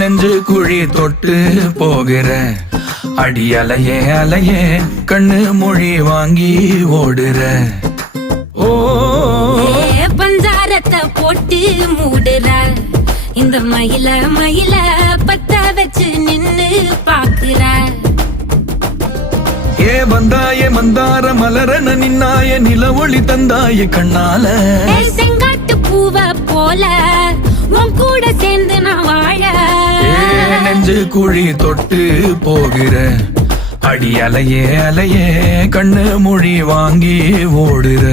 நெஞ்சு குழி தொட்டு போகிற அடி அலையே அலையே கண்ணு மொழி வாங்கி ஓடுற. ஓ பஞ்சாரத்தை போட்டு மூடுற இந்த மயில மயில பத்த வச்சு நின்னு பாக்குற. ஏ வந்தாய மந்தார மலரன நின்னாய நில ஒளி தந்தாய கண்ணால. செங்காட்டு பூவ போல உன் கூட சேர்ந்து நான் வாழ. நெஞ்சு குழி தொட்டு போகிற அடி அலையே அலையே கண்ணு மொழி வாங்கி ஓடுற.